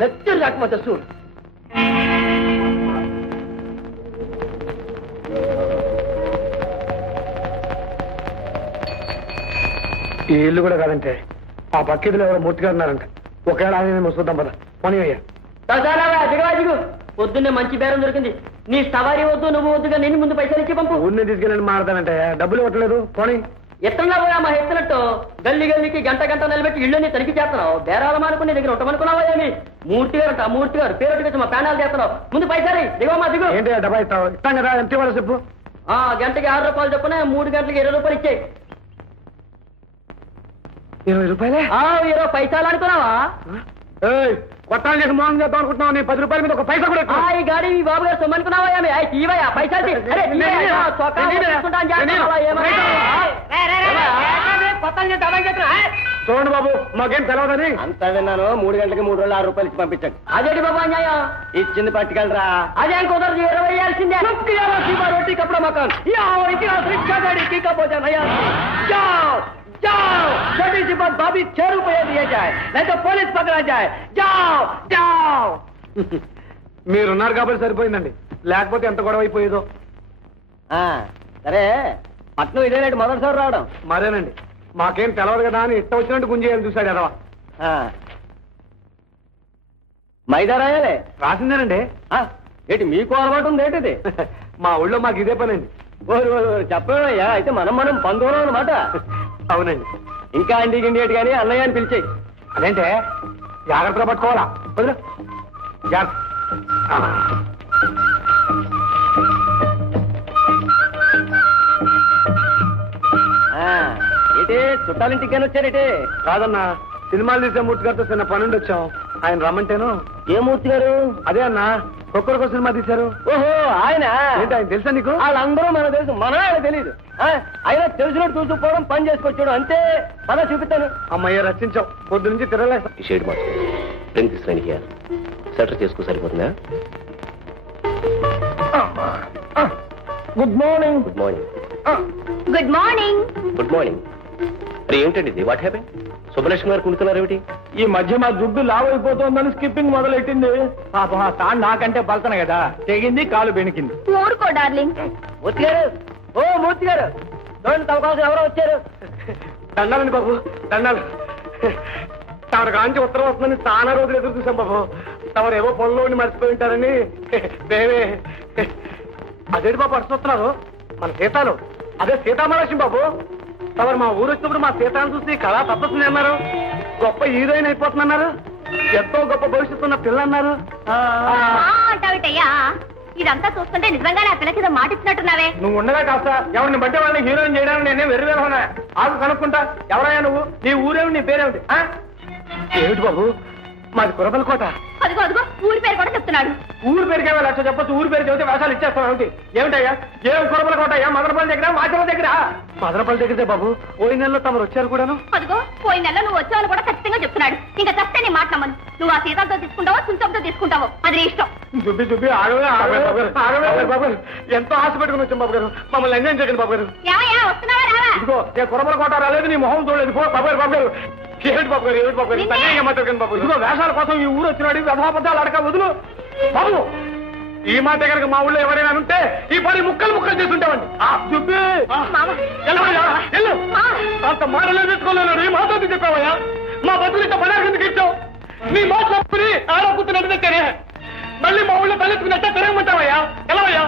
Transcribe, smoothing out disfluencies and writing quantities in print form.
నెత్తురు రాకపోతే చూడు. ఈ ఇల్లు కూడా కాదంటే ఆ పక్కిదిలో ఎవరో మూర్తిగా ఉన్నారంట. ఒకవేళ ఆయన చూద్దాం పద. పని అయ్యా దిగవాజిగు పొద్దున్నే మంచి బేరం దొరికింది. నీ సవారీ వద్దు, నువ్వు వద్దుగా నేను ముందు పైసలు ఇచ్చి పంపు. ఊరిని తీసుకెళ్ళండి మాడతానంటే డబ్బులు ఇవ్వట్లేదు. పోనీ ఎత్తన్నా పోయా మా ఎత్తునట్టు గల్లి గల్లికి గంట గంట నిలబెట్టి ఇళ్ళని తనిఖీ చేస్తున్నావు. బేరాల మానుకుని దగ్గర ఉంటామనుకున్నావా ఏమి? మూర్తి గారు అంట, మూర్తి గారు పేరు మా ప్యానాలు చేస్తున్నావు. ముందు పైసలు దిగవమ్మా దిగు. ఏంటి డబ్బా ఇస్తావు? ఇస్తాం కదా, ఎంత ఇవ్వాలి చెప్పు. గంటకి 6 రూపాయలు చొప్పున 3 గంటలకి 20 రూపాయలు ఇచ్చాయి. 20 రూపాయలే? 20 పైసలు అనుకున్నావా? కొత్త చేసి మోహన్ చేద్దాం అనుకుంటున్నావు. నీ 10 రూపాయల మీద ఒక పైసా కూడా ఈ గాడి ఈ బాబు గారు సొమ్మనుకున్నావా ఏమి? తీవయా పైసలు చూడండి బాబు, మాకేం తెలవదని. అంతా విన్నాను. 3 గంటలకి 3 రోజులు 6 రూపాయలు ఇచ్చి పంపించండి. అదేంటి బాబు అన్యాయం? ఇచ్చింది పట్టుకెళ్ళరా. అదే కుదరదు, 20 వేయాల్సిందే. रोटी कपड़ा मकान जाओ, छोटी सी बात भाभी 6 रुपये दिए जाए, नहीं तो पुलिस पकड़ा जाए. जाओ जाओ. మీరున్నారు కాబట్టి సరిపోయిందండి, లేకపోతే ఎంత గొడవ అయిపోయేదో. సరే, పట్నం ఇదేనండి మొదటిసారి రావడం. మరేనండి, మాకేం తెలవదు కదా అని ఇష్టం వచ్చినట్టు గుంజేయాలని చూశాడు ఎదవా. మైదా రాయాలే రాసిందేనండి. ఏంటి మీకు అలవాటు ఉంది ఏంటిది? మా ఊళ్ళో మాకు ఇదే పనండి. చెప్పయ్యా, అయితే మనం బంధువులు అనమాట. అవునండి. ఇంకా అండి గిండి కానీ అన్నయ్య అని పిలిచేయి. అదేంటే జాగ్రత్తగా పట్టుకోవాలా? వదిలే ఏంటి చుట్టాలింటికి కానీ వచ్చారేటి? కాదన్నా, సినిమాలు తీసే మూర్తి గారితో చిన్న పనుండి వచ్చాం. ఆయన రమ్మంటేను. ఏ మూర్తి గారు? అదే అన్నా, ఒక్కొక్క సినిమా తీశారు. ఓహో, ఆయన ఏంటి, ఆయన తెలుసా నీకు? వాళ్ళందరూ మనకు తెలుసు, మన ఆయన తెలీదు. ఆయన తెలిసినట్టు చూసుకోవడం, పని చేసుకొచ్చాడు అంతే. పద చూపిస్తాను. అమ్మయ్య, రచించావు. పొద్దు నుంచి తిరగలేదు. షేడ్ మార్చుకోండి. సెటర్ చేసుకో, సరిపోతుందా? Good morning. Good morning. Good morning. Good morning. అరే ఏంటండి ఇది? What happen? సుబ్బలక్ష్మి గారు కుడుతున్నారు ఏమిటి? ఈ మధ్య మా జుట్టు లావైపోతుందని స్కిప్పింగ్ మొదలెట్టింది. పాపం ఆ తాను నాకంటే పలతన కదా, తెగింది, కాలు బెనికింది. ఊరుకో డార్లింగ్. మూర్తి గారు, ఓ మూర్తి గారు, చూడండి తమ కోసం ఎవరో వచ్చారు. దండాలండి బాబు, దండాలు. తమరు కాంచి ఉత్తరం వస్తుందని చాలా రోజులు ఎదురు చూసాం బాబు. తమరు ఏవో పనులు ఉండి మర్చిపోయి ఉంటారని. దేవే, అదేంటి బాబు అడుస్తున్నారు? మన సీతాలు, అదే సీతామహాలక్ష్మి బాబు. తమరు మా ఊరు వచ్చినప్పుడు మా సీతాను చూసి కళా తప్పస్తుంది అన్నారు. గొప్ప హీరోయిన్ అయిపోతుందన్నారు. ఎంతో గొప్ప భవిష్యత్తు ఉన్న పిల్ల అన్నారు. అంటావిటయ్యా, ఇదంతా చూస్తుంటే నిజంగా నా పిల్లకి ఏదో మాట ఇచ్చినట్టున్నావే. నువ్వు ఉండగా కాస్త ఎవరిని బట్టే వాళ్ళని హీరోయిన్ చేయడానికి నేనే వెర్రివేనా ఆకు కనుక్కుంటా. ఎవరయ్యా నువ్వు? నీ ఊరేమిటి? నీ పేరేమిటి? ఏమిటి బాబు మాది కురబలకోట. అదిగో అదిగో ఊరి పేరు కూడా చెప్తున్నాడు. ఊరి పేరుకే లక్ష చెప్పొచ్చు, ఊరి పేరు చెబితే వేషాలు ఇచ్చేస్తాం ఏమిటి? ఏమిటయ్యా? ఏం కురబలకోట అయ్యా? మదనపల్లి దగ్గర మాచల దగ్గర? మదనపల్లి దగ్గరే బాబు. పోయిన నెలలో తమరు వచ్చారు కూడాను. అదిగో పోయిన నెలలో నువ్వు వచ్చావని కూడా ఖచ్చితంగా చెప్తున్నాడు. ఇంకా చస్తే నీ మాట నమ్మను. నువ్వు ఆ సీతాలతో తీసుకుంటావో చుంచంతో తీసుకుంటావో అది నీ ఇష్టం. దుబ్బి దుబ్బి ఆగవే బాబు గారు. ఎంతో ఆశ పెట్టుకుని వచ్చాం బాబు గారు. మమ్మల్ని ఎంజాయ్ చేయకండి బాబు గారు. ఏమయ్యా వస్తున్నావా రావా? ఇదిగో నేను కురబలకోట రాలేదు, నీ మొహం చూడలేదు. పో బాబు గారు. బాబు గారు ఏమిటి బాబు గారు? ఏమిటి బాబు గారు? తగ్గ మాట్లాడకండి బాబు. ఇదిగో వేషాల కోసం ఈ ఊరు వచ్చినాడు. వ్యధాపదాలు అడక వదులు బాబు. ఈ మాట కనుక మా ఊళ్ళో ఎవరైనా ఉంటే ఈ పని ముక్కలు ముక్కలు చేస్తుంటామండి. అంత మాటలు తెచ్చుకోలేడు. ఈ మాట చెప్పావయ్యా? మా బతులు ఇంత పని ఎందుకు ఇచ్చావు? నీ మాట నప్పుకుని ఆడకుతున్నట్టు తెచ్చానే. మళ్ళీ మా ఊళ్ళో తలెత్తుకున్నట్టే తిరగమంటావయ్యా? ఎలా అయ్యా?